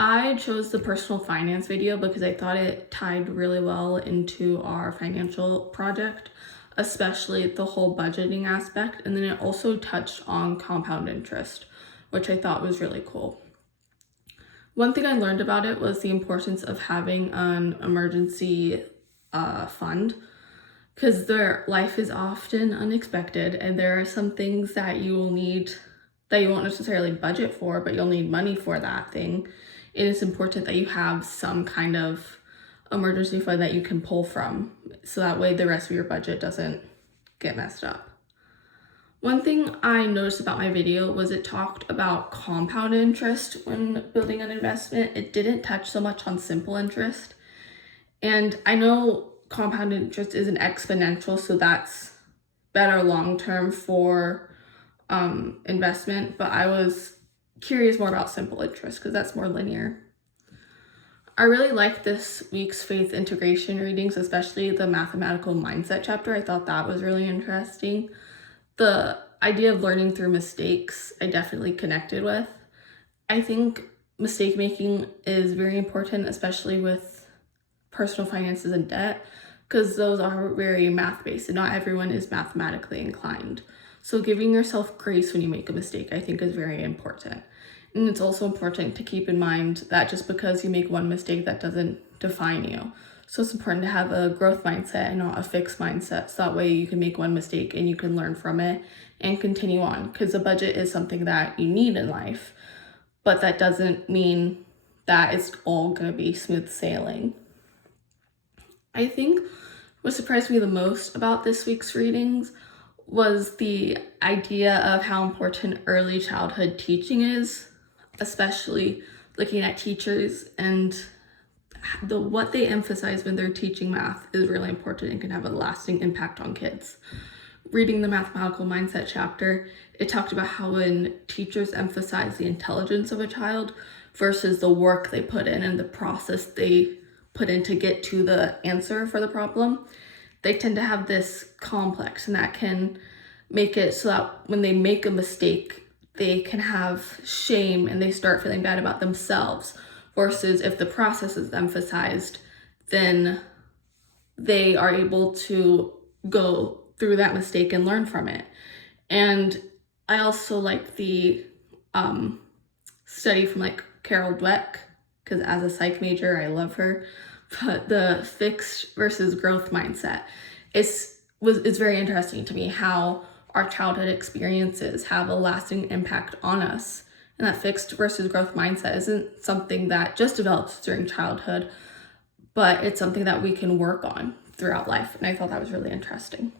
I chose the personal finance video because I thought it tied really well into our financial project, especially the whole budgeting aspect. And then it also touched on compound interest, which I thought was really cool. One thing I learned about it was the importance of having an emergency fund, because their life is often unexpected and there are some things that you will need that you won't necessarily budget for, but you'll need money for that thing. It is important that you have some kind of emergency fund that you can pull from, so that way the rest of your budget doesn't get messed up. One thing I noticed about my video was it talked about compound interest when building an investment. It didn't touch so much on simple interest. And I know compound interest isn't exponential, so that's better long-term for investment, but I was curious more about simple interest because that's more linear. I really liked this week's faith integration readings, especially the mathematical mindset chapter. I thought that was really interesting. The idea of learning through mistakes, I definitely connected with. I think mistake making is very important, especially with personal finances and debt, because those are very math-based and not everyone is mathematically inclined. So giving yourself grace when you make a mistake, I think, is very important. And it's also important to keep in mind that just because you make one mistake, that doesn't define you. So it's important to have a growth mindset and not a fixed mindset. So that way you can make one mistake and you can learn from it and continue on, because a budget is something that you need in life, but that doesn't mean that it's all going to be smooth sailing. I think what surprised me the most about this week's readings was the idea of how important early childhood teaching is, especially looking at teachers, and what they emphasize when they're teaching math is really important and can have a lasting impact on kids. Reading the mathematical mindset chapter, it talked about how when teachers emphasize the intelligence of a child versus the work they put in and the process they put in to get to the answer for the problem, they tend to have this complex, and that can make it so that when they make a mistake, they can have shame and they start feeling bad about themselves. Versus if the process is emphasized, then they are able to go through that mistake and learn from it. And I also like the study from Carol Dweck, because as a psych major, I love her. But the fixed versus growth mindset is very interesting to me, how our childhood experiences have a lasting impact on us. And that fixed versus growth mindset isn't something that just develops during childhood, but it's something that we can work on throughout life. And I thought that was really interesting.